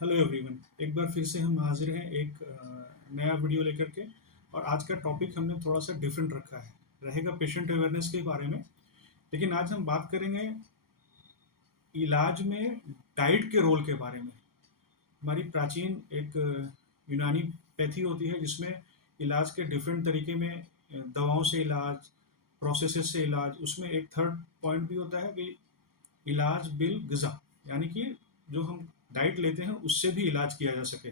Hello everyone, एक बार फिर से हम हाजिर हैं एक नया वीडियो लेकर के। और आज का टॉपिक हमने थोड़ा सा डिफरेंट रखा है, रहेगा पेशेंट अवेयरनेस के बारे में। लेकिन आज हम बात करेंगे इलाज में डाइट के रोल के बारे में। हमारी प्राचीन एक यूनानी पैथी होती है जिसमें इलाज के डिफरेंट तरीके में दवाओं से इलाज, प्रोसेसेस से इलाज, उसमें एक थर्ड पॉइंट भी होता है कि इलाज बिल ग़िज़ा, यानी कि जो हम डाइट लेते हैं उससे भी इलाज किया जा सके।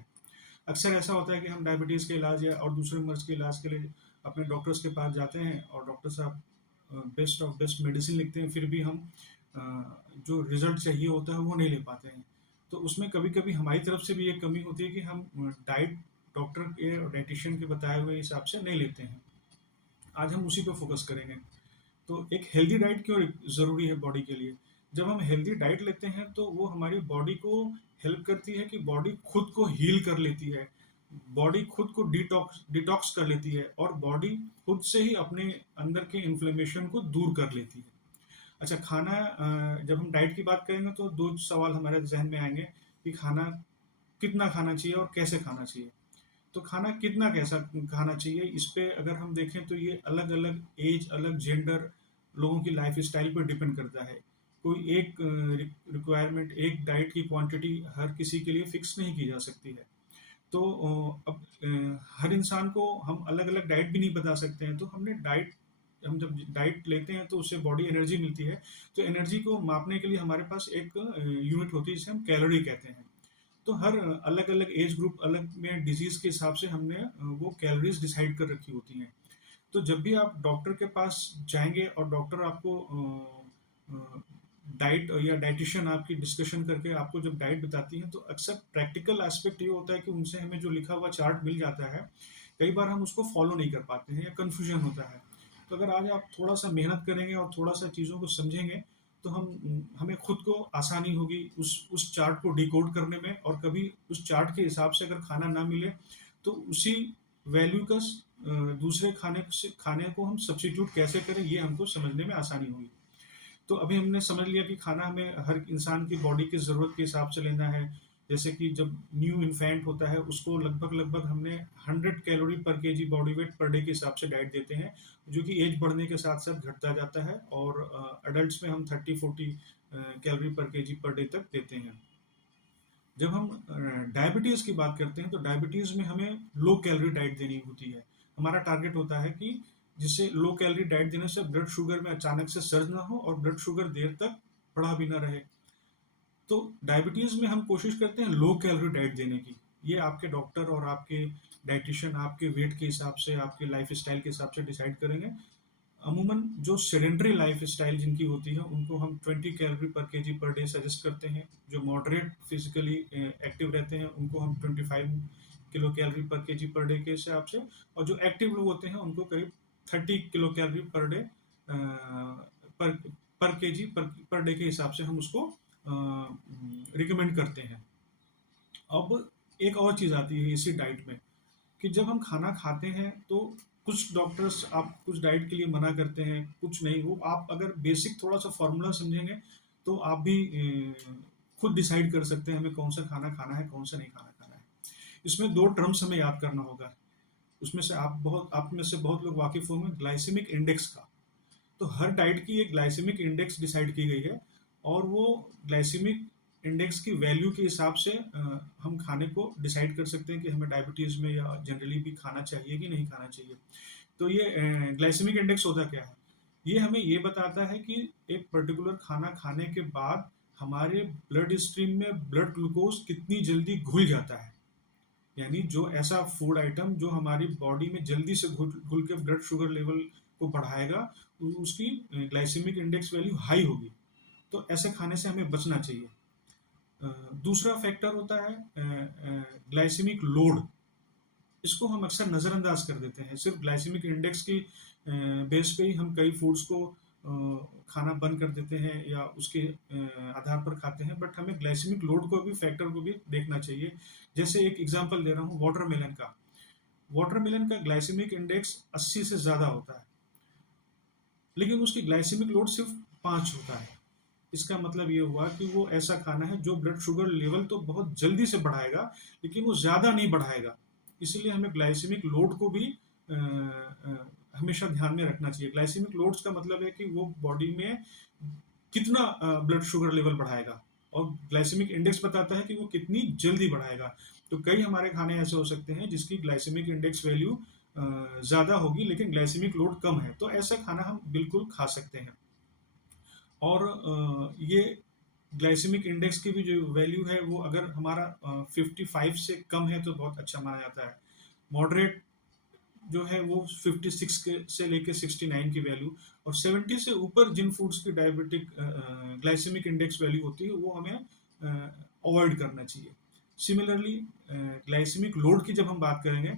अक्सर ऐसा होता है कि हम डायबिटीज़ के इलाज या और दूसरे मर्ज़ के इलाज के लिए अपने डॉक्टर्स के पास जाते हैं और डॉक्टर साहब बेस्ट ऑफ बेस्ट मेडिसिन लिखते हैं, फिर भी हम जो रिज़ल्ट चाहिए होता है वो नहीं ले पाते हैं। तो उसमें कभी-कभी हमारी तरफ से भी एक कमी होती है कि हम डाइट डॉक्टर के और डायटीशियन के बताए हुए हिसाब से नहीं लेते हैं। आज हम उसी पे फ़ोकस करेंगे। तो एक हेल्दी डाइट क्यों ज़रूरी है बॉडी के लिए? जब हम हेल्दी डाइट लेते हैं तो वो हमारी बॉडी को हेल्प करती है कि बॉडी खुद को हील कर लेती है, बॉडी खुद को डिटॉक्स डिटॉक्स कर लेती है और बॉडी खुद से ही अपने अंदर के इन्फ्लेमेशन को दूर कर लेती है। अच्छा, खाना जब हम डाइट की बात करेंगे तो 2 सवाल हमारे ज़हन में आएँगे कि खाना कितना खाना चाहिए और कैसे खाना चाहिए? तो खाना कितना कैसा खाना चाहिए, इस पे अगर हम देखें तो ये अलग-अलग एज, अलग जेंडर, लोगों की लाइफ़स्टाइल पे डिपेंड करता है। कोई एक रिक्वायरमेंट, एक डाइट की क्वांटिटी हर किसी के लिए फिक्स नहीं की जा सकती है। तो अब हर इंसान को हम अलग-अलग डाइट भी नहीं बता सकते हैं, तो हम जब डाइट लेते हैं तो उससे बॉडी एनर्जी मिलती है। तो एनर्जी को मापने के लिए हमारे पास एक यूनिट होती है जिसे हम कैलोरी कहते हैं। तो हर अलग-अलग एज ग्रुप अलग में डिज़ीज़ के हिसाब से हमने वो कैलोरीज़ डिसाइड कर रखी होती हैं। तो जब भी आप डॉक्टर के पास जाएँगे और डॉक्टर आपको डाइट या डायटीशियन आपकी डिस्कशन करके आपको जब डाइट बताती हैं, तो अक्सर प्रैक्टिकल एस्पेक्ट ये होता है कि उनसे हमें जो लिखा हुआ चार्ट मिल जाता है, कई बार हम उसको फ़ॉलो नहीं कर पाते हैं या कन्फ्यूज़न होता है। तो अगर आज आप थोड़ा-सा मेहनत करेंगे और थोड़ा-सा चीज़ों को समझेंगे, तो हमें खुद को आसानी होगी उस चार्ट को डिकोड करने में। और कभी उस चार्ट के हिसाब से अगर खाना ना मिले, तो उसी वैल्यू का दूसरे खाने को हम सब्स्टिट्यूट कैसे करें, ये हमको समझने में आसानी होगी। तो अभी हमने समझ लिया कि खाना हमें हर इंसान की बॉडी की ज़रूरत के हिसाब से लेना है। जैसे कि जब न्यू इन्फेंट होता है उसको लगभग हमने 100 कैलोरी पर KG body weight per day के हिसाब से डाइट देते हैं, जो कि एज बढ़ने के साथ-साथ घटता जाता है। और एडल्ट्स में हम 30-40 कैलोरी पर केजी पर डे तक देते हैं। जब हम डायबिटीज़ की बात करते हैं तो डायबिटीज़ में हमें लो कैलोरी डाइट देनी होती है। हमारा टारगेट होता है कि जिससे लो कैलोरी डाइट देने से ब्लड शुगर में अचानक से सर्ज ना हो और ब्लड शुगर देर तक बढ़ा भी ना रहे। तो डायबिटीज़ में हम कोशिश करते हैं लो कैलोरी डाइट देने की। ये आपके डॉक्टर और आपके डायटीशियन आपके वेट के हिसाब से, आपके लाइफ़स्टाइल के हिसाब से डिसाइड करेंगे। अमूमन जो सेडेंटरी लाइफ़स्टाइल जिनकी होती है, उनको हम 20 कैलोरी पर केजी पर डे सजेस्ट करते हैं। जो मॉडरेट फिज़िकली एक्टिव रहते हैं, उनको हम 25 किलो कैलोरी पर केजी पर डे के हिसाब से, और जो एक्टिव लोग होते हैं, उनको करीब 30 किलो कैलोरी पर डे पर पर केजी पर डे के हिसाब से हम उसको रिकमेंड करते हैं। अब एक और चीज़ आती है इसी डाइट में कि जब हम खाना खाते हैं तो कुछ डॉक्टर्स आप कुछ डाइट के लिए मना करते हैं, कुछ नहीं। वो आप अगर बेसिक थोड़ा-सा फ़ॉर्मूला समझेंगे तो आप भी खुद डिसाइड कर सकते हैं हमें कौन-सा खाना खाना है, कौन-सा नहीं खाना खाना है। इसमें 2 टर्म्स हमें याद करना होगा। उसमें से आप में से बहुत लोग वाकिफ़ होंगे ग्लाइसेमिक इंडेक्स का। तो हर डाइट की एक ग्लाइसेमिक इंडेक्स डिसाइड की गई है और वो ग्लाइसेमिक इंडेक्स की वैल्यू के हिसाब से हम खाने को डिसाइड कर सकते हैं कि हमें डायबिटीज़ में या जनरली भी खाना चाहिए कि नहीं खाना चाहिए। तो ये ग्लाइसेमिक इंडेक्स होता क्या है? ये हमें ये बताता है कि एक पर्टिकुलर खाना खाने के बाद हमारे ब्लड स्ट्रीम में ब्लड ग्लूकोज़ कितनी जल्दी घुल जाता है। यानी जो ऐसा फूड आइटम जो हमारी बॉडी में जल्दी से घुल घुल के ब्लड शुगर लेवल को बढ़ाएगा, उसकी ग्लाइसेमिक इंडेक्स वैल्यू हाई होगी। तो ऐसे खाने से हमें बचना चाहिए। दूसरा फैक्टर होता है ग्लाइसेमिक लोड। इसको हम अक्सर नज़रअंदाज कर देते हैं। सिर्फ ग्लाइसेमिक इंडेक्स की बेस पे ही हम कई फूड्स को खाना बंद कर देते हैं या उसके आधार पर खाते हैं, बट हमें ग्लाइसेमिक लोड को भी, फैक्टर को भी देखना चाहिए। जैसे एक एग्जांपल दे रहा हूँ वाटरमेलन का। वाटरमेलन का ग्लाइसेमिक इंडेक्स 80 से ज़्यादा होता है, लेकिन उसकी ग्लाइसेमिक लोड सिर्फ 5 होता है। इसका मतलब ये हुआ कि वो ऐसा खाना है जो ब्लड शुगर लेवल तो बहुत जल्दी से बढ़ाएगा, लेकिन वो ज़्यादा नहीं बढ़ाएगा। इसीलिए हमें ग्लाइसेमिक लोड को भी हमेशा ध्यान में रखना चाहिए। ग्लाइसेमिक लोड्स का मतलब है कि वो बॉडी में कितना ब्लड शुगर लेवल बढ़ाएगा, और ग्लाइसेमिक इंडेक्स बताता है कि वो कितनी जल्दी बढ़ाएगा। तो कई हमारे खाने ऐसे हो सकते हैं जिसकी ग्लाइसेमिक इंडेक्स वैल्यू ज़्यादा होगी लेकिन ग्लाइसेमिक लोड कम है, तो ऐसा खाना हम बिल्कुल खा सकते हैं। और ये ग्लाइसेमिक इंडेक्स की भी जो वैल्यू है वो अगर हमारा 55 से कम है तो बहुत अच्छा माना जाता है। मॉडरेट जो है वो 56 के से लेके 69 की वैल्यू, और 70 से ऊपर जिन फूड्स की डायबिटिक ग्लाइसेमिक इंडेक्स वैल्यू होती है वो हमें अवॉइड करना चाहिए। सिमिलरली ग्लाइसेमिक लोड की जब हम बात करेंगे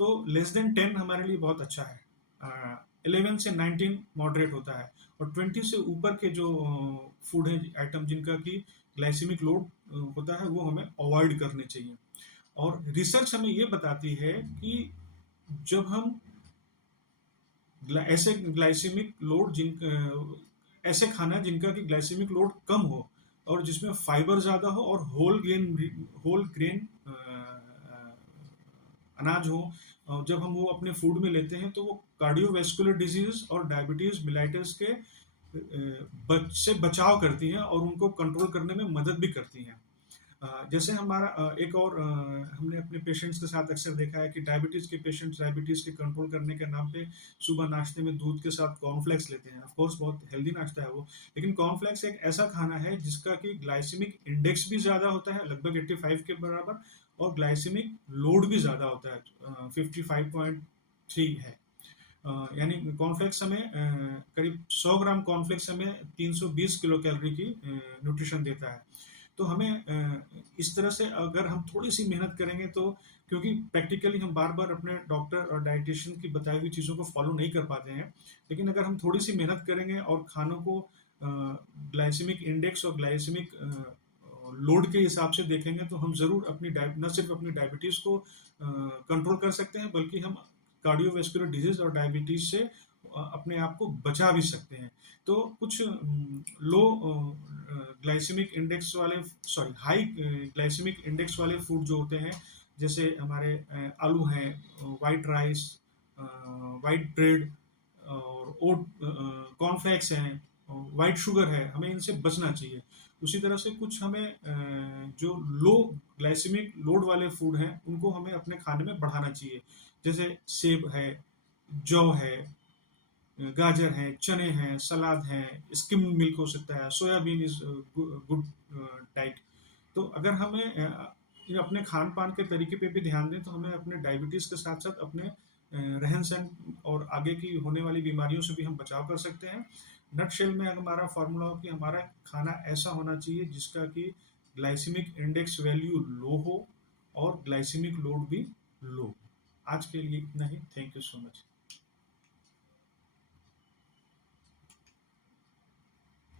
तो लेस देन 10 हमारे लिए बहुत अच्छा है। 11 से 19 मॉडरेट होता है, और 20 से ऊपर के जो फूड है आइटम जिनका कि ग्लाइसेमिक लोड होता है वो हमें अवॉइड करने चाहिए। और रिसर्च हमें ये बताती है कि जब हम ऐसे ग्लाइसेमिक लोड ऐसे खाना जिनका कि ग्लाइसेमिक लोड कम हो और जिसमें फाइबर ज़्यादा हो और होल ग्रेन अनाज हो, जब हम वो अपने फूड में लेते हैं तो वो कार्डियोवैस्कुलर डिजीज और डायबिटीज मिलाइटिस के से बचाव करती हैं और उनको कंट्रोल करने में मदद भी करती हैं। जैसे हमारा एक और हमने अपने पेशेंट्स के साथ अक्सर देखा है कि डायबिटीज़ के पेशेंट्स डायबिटीज़ के कंट्रोल करने के नाम पे सुबह नाश्ते में दूध के साथ कॉर्नफ्लेक्स लेते हैं। ऑफ कोर्स बहुत हेल्दी नाश्ता है वो, लेकिन कॉर्नफ्लेक्स एक ऐसा खाना है जिसका कि ग्लाइसेमिक इंडेक्स भी ज़्यादा होता है, लगभग 85 के बराबर, और ग्लाइसेमिक लोड भी ज़्यादा होता है, 55.3 है। यानी कॉर्नफ्लेक्स हमें करीब 100 ग्राम कॉर्नफ्लेक्स हमें 320 किलो कैलोरी की न्यूट्रिशन देता है। तो हमें इस तरह से अगर हम थोड़ी-सी मेहनत करेंगे तो, क्योंकि प्रैक्टिकली हम बार-बार अपने डॉक्टर और डायटीशियन की बताई हुई चीज़ों को फ़ॉलो नहीं कर पाते हैं। लेकिन अगर हम थोड़ी-सी मेहनत करेंगे और खानों को ग्लाइसेमिक इंडेक्स और ग्लाइसेमिक लोड के हिसाब से देखेंगे तो हम ज़रूर अपनी न सिर्फ़ अपनी डायबिटीज़ को कंट्रोल कर सकते हैं, बल्कि हम कार्डियोवैस्कुलर डिजीज़ और डायबिटीज़ से अपने आप को बचा भी सकते हैं। तो कुछ लो ग्लाइसेमिक इंडेक्स वाले सॉरी हाई ग्लाइसेमिक इंडेक्स वाले फूड जो होते हैं, जैसे हमारे आलू हैं, व्हाइट राइस, व्हाइट ब्रेड और ओट कॉर्नफ्लेक्स हैं, व्हाइट शुगर है, हमें इनसे बचना चाहिए। उसी तरह से कुछ हमें जो लो ग्लाइसेमिक लोड वाले फूड हैं उनको हमें अपने खाने में बढ़ाना चाहिए। जैसे सेब है, जौ है, गाजर है, चने हैं, सलाद है, स्किम मिल्क हो सकता है, सोयाबीन इज़ गुड डाइट। तो अगर हमें ये अपने खान-पान के तरीके पे भी ध्यान दें तो हमें अपने डायबिटीज़ के साथ-साथ अपने रहन-सहन और आगे की होने वाली बीमारियों से भी हम बचाव कर सकते हैं। नटशेल में हमारा फ़ॉर्मूला हो कि हमारा खाना ऐसा होना चाहिए जिसका कि ग्लाइसेमिक इंडेक्स वैल्यू लो हो और ग्लाइसेमिक लोड भी लो। आज के लिए इतना ही। Thank you so much.